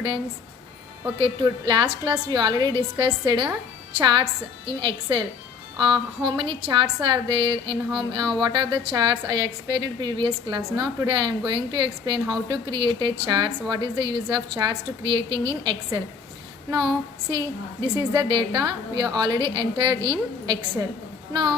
students. Okay, to last class we already discussed charts in Excel. How many charts are there in what are the charts I explained in previous class. Now today I am going to explain how to create a charts. What is the use of charts to creating in Excel. Now see, this is the data we are already entered in Excel. Now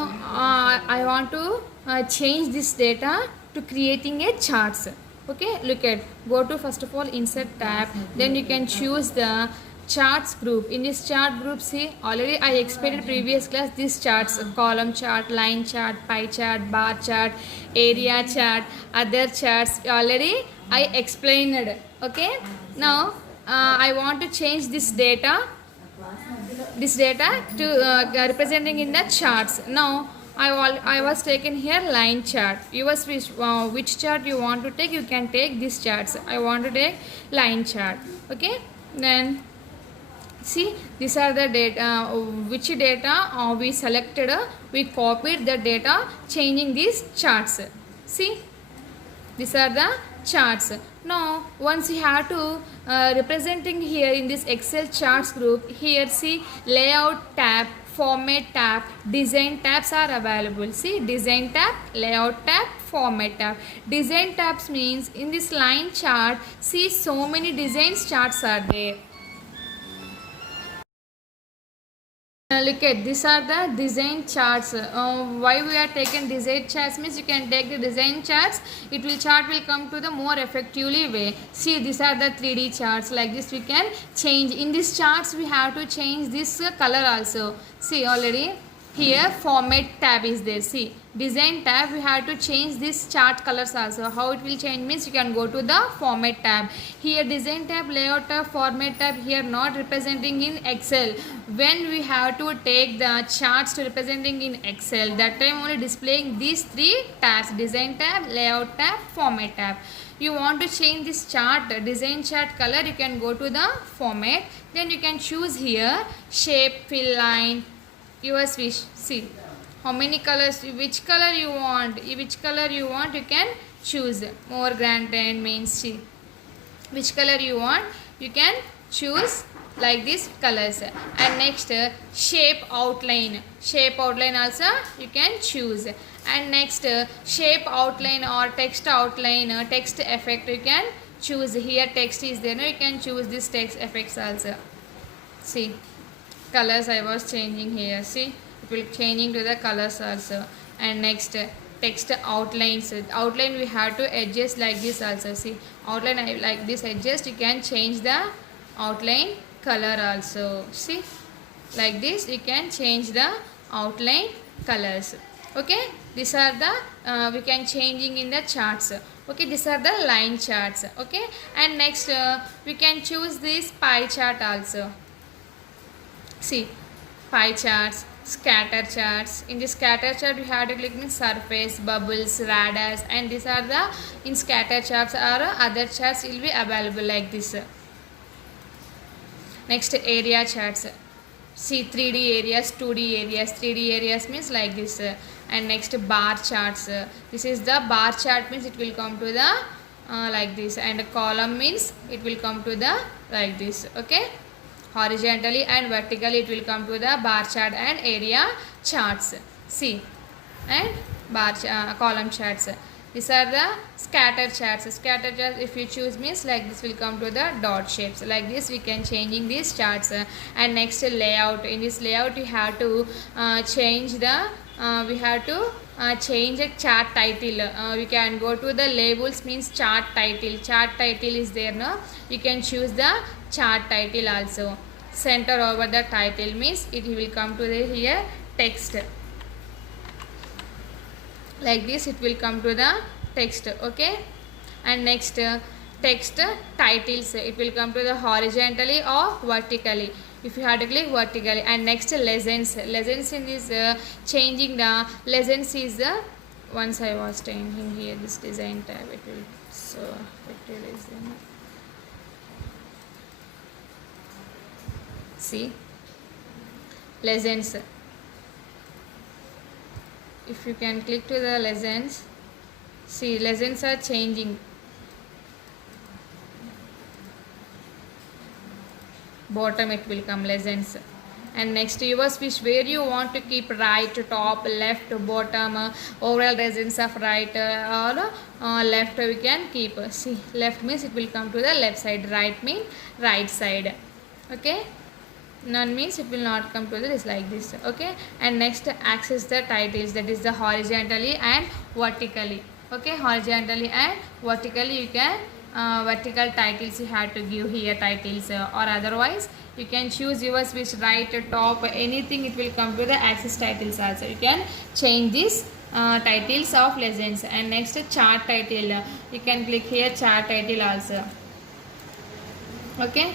I want to change this data to creating a charts. Okay, look at, go to first of all insert tab, then you can choose the charts group. In this chart group, see, already I explained in previous class this charts: column chart, line chart, pie chart, bar chart, area chart, other charts already I explained. Okay, now I want to change this data to representing in the charts. Now I was taken here line chart. Yours which chart you want to take, you can take this charts. I want to take line chart. Okay, then see, these are the data, which data we selected, we copied the data, changing these charts. See, these are the charts. Now once you have to representing here in this Excel charts group, here see, layout tab, format tab, design tabs are available. See, design tab, layout tab, format tab. Design tabs means in this line chart, see, so many designs charts are there. Look at, these are the design charts. Why we are taking design charts means you can take the design charts, chart will come to the more effectively way. See, these are the 3D charts. Like this we can change. In these charts we have to change this color also. See, already here format tab is there. See, design tab, we have to change this chart colors also. How it will change means you can go to the format tab. Here design tab, layout tab, format tab, here not representing in Excel. When we have to take the charts to representing in Excel, that time only displaying these three tabs: design tab, layout tab, format tab. You want to change this chart, design chart color, you can go to the format, then you can choose here shape, fill line, your wish. See how many colors, which color you want, you can choose. More granted means, see, which color you want, you can choose like this colors. And next shape outline also you can choose. And next shape outline or text outline, text effect you can choose. Here text is there, no, you can choose this text effects also. See, colors I was changing here. See, it will changing to the colors also. And next text outlines, outline we have to adjust like this also. See, outline I like this adjust, you can change the outline color also. See, like this you can change the outline colors. Okay, these are the we can changing in the charts. Okay, these are the line charts. Okay, and next we can choose this pie chart also. See, pie charts, scatter charts. In this scatter chart we have to click in surface, bubbles, radars, and these are the in scatter charts or other charts will be available like this. Next area charts. See, 3D areas, 2D areas. 3D areas means like this. And next bar charts. This is the bar chart means it will come to the like this. And column means it will come to the like this. Okay, horizontally and vertically it will come to the bar chart and area charts. See, and bar column charts. These are the scatter charts. Scatter charts if you choose means like this will come to the dot shapes. Like this we can changing these charts. And next layout. In this layout you have to change the change a chart title. We can go to the labels means chart title. Chart title is there, no? You can choose the chart title also. Center over the title means it will come to the here text. Like this it will come to the text. Okay, and next text titles, it will come to the horizontally or vertically. If you have to click vertically. And next lessons in this changing the lessons is the once I was changing here this design tab, it will so effective is there. See, lessons, if you can click to the lessons, see, lessons are changing. bottom it will come legends. And next your switch where you want to keep right, top, left, bottom, overall resistance of right or left we can keep. See, left means it will come to the left side, right means right side. Okay, none means it will not come to this like this. Okay, and next access the titles, that is the horizontally and vertically. Okay, horizontally and vertically you can vertical titles you have to give here titles or otherwise you can choose your switch right, top, anything it will come to the access titles also. You can change this titles of lessons. And next chart title, you can click here chart title also. Okay,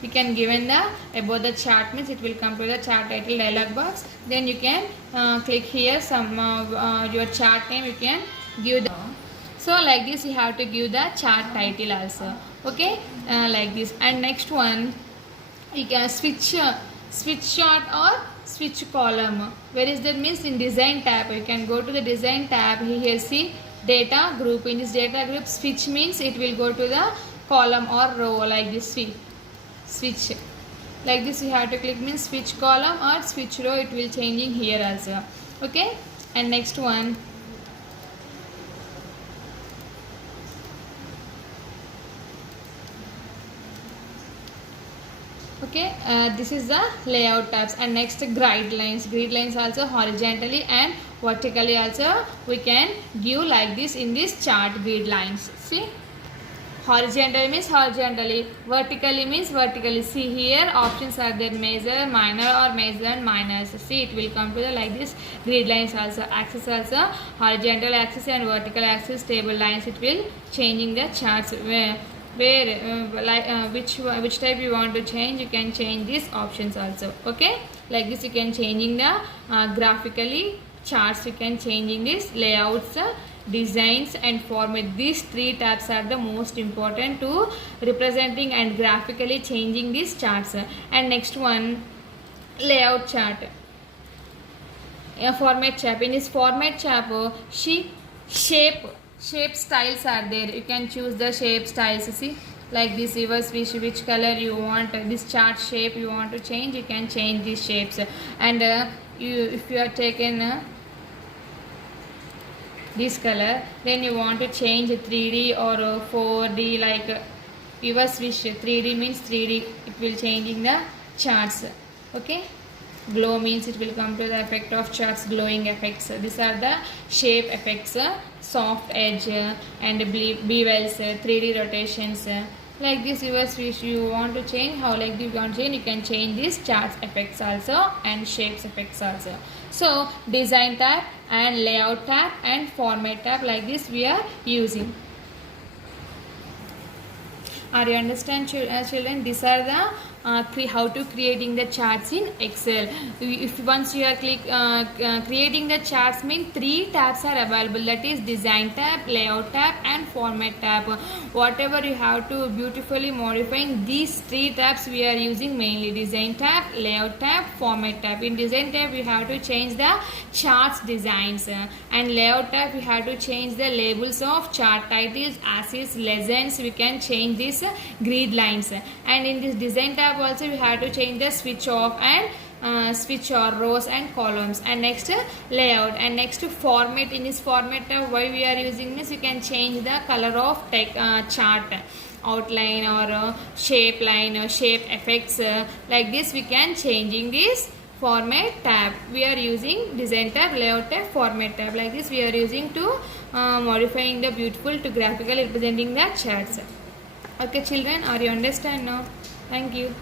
you can given the about the chart means it will come to the chart title dialog box. Then you can click here some your chart name you can give the. So like this you have to give the chart title also. Okay, like this. And next one you can switch chart or switch column. Where is that means in design tab you can go to the design tab. Here see data group. In this data group switch means it will go to the column or row like this. Switch like this you have to click means switch column or switch row, it will changing here also. Okay, and next one okay, this is the layout tabs. And next grid lines also horizontally and vertically also we can give like this in this chart grid lines. See, horizontal means horizontally, vertically means vertically. See here options are there, major, minor or major and minors. See, it will come to the like this grid lines also. Axis also horizontal axis and vertical axis table lines, it will changing the charts where which type you want to change, you can change these options also. Okay, like this you can changing the graphically charts, you can changing this layouts, designs and format. These three tabs are the most important to representing and graphically changing these charts. And next one layout chart, format chart. In this format chart shape styles are there, you can choose the shape styles. See, like this your switch which color you want, this chart shape you want to change, you can change these shapes. And if you are taken this color, then you want to change 3D or 4D, like your switch 3D means 3D, it will changing the charts. Okay, glow means it will come to the effect of charts, glowing effects. These are the shape effects, soft edge and bevels, 3D rotations. Like this your switch you want to change, how like you want to change, you can change these charts effects also and shapes effects also. So design tab and layout tab and format tab, like this we are using. Are you understand children? These are the how to creating the charts in Excel. If once you are creating the charts, mean three tabs are available, that is design tab, layout tab and format tab. Whatever you have to beautifully modifying these three tabs we are using mainly, design tab, layout tab, format tab. In design tab you have to change the charts designs, and layout tab you have to change the labels of chart titles, axes, legends, we can change this grid lines. And in this design tab also we have to change the switch off and switch or rows and columns. And next layout, and next format. In this format tab why we are using this, you can change the color of chart outline or shape line or shape effects, like this we can changing this format tab. We are using design tab, layout tab, format tab, like this we are using to modifying the beautiful to graphically representing the charts. Okay children, are you understand now? Thank you.